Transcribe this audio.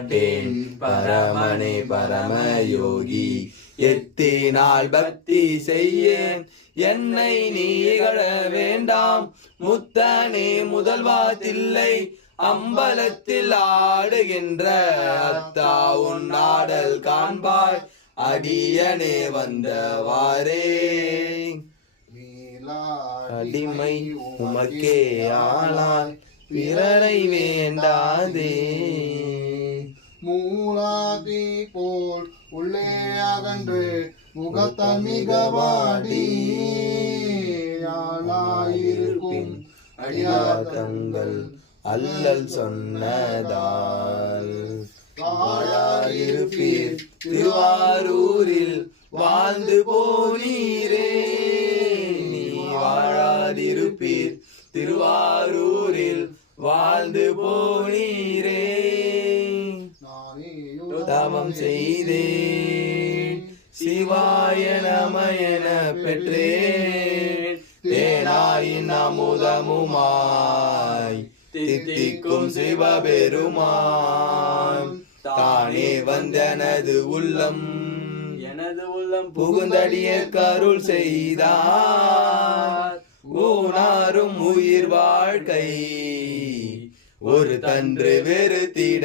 மாட்டேன் பரமனே பரமயோகி. 8 நாள் பக்தி செய்யேன் என்னை நீ இகழ வேண்டாம். முத்தனே முதல்வா தில்லை அம்பலத்தில் ஆடுகின்ற அத்தா உன் ஆடல் காண்பாய் அடியனே வந்தவாறே. அடிமை உமக்கே ஆளாய் பிறரை வேண்டாதே. மூலாதி போல் உள்ளே அகன்று முகத்தமிக வாடி ஆளாயிருக்கும் அடியாதங்கள் அல்லல் சொன்னதால் வாழாயிருப்பீர் திருவாரூரில் வாழ்ந்து போனீரே. நீ வாழாதிருப்பீர் திருவாரூரில் வாழ்ந்து போனீரே. தவம் செய்தேன் சிவாய நமயன பெற்றேன் தேனாயின் அமுதமுமாய் தித்திக்கும் சிவபெருமான் தானே வந்தனது உள்ளம் புகுந்தடிய கருள் செய்தார். ஊனாரும் உயிர் வாழ்க்கை ஒரு தன்று வெறுத்திட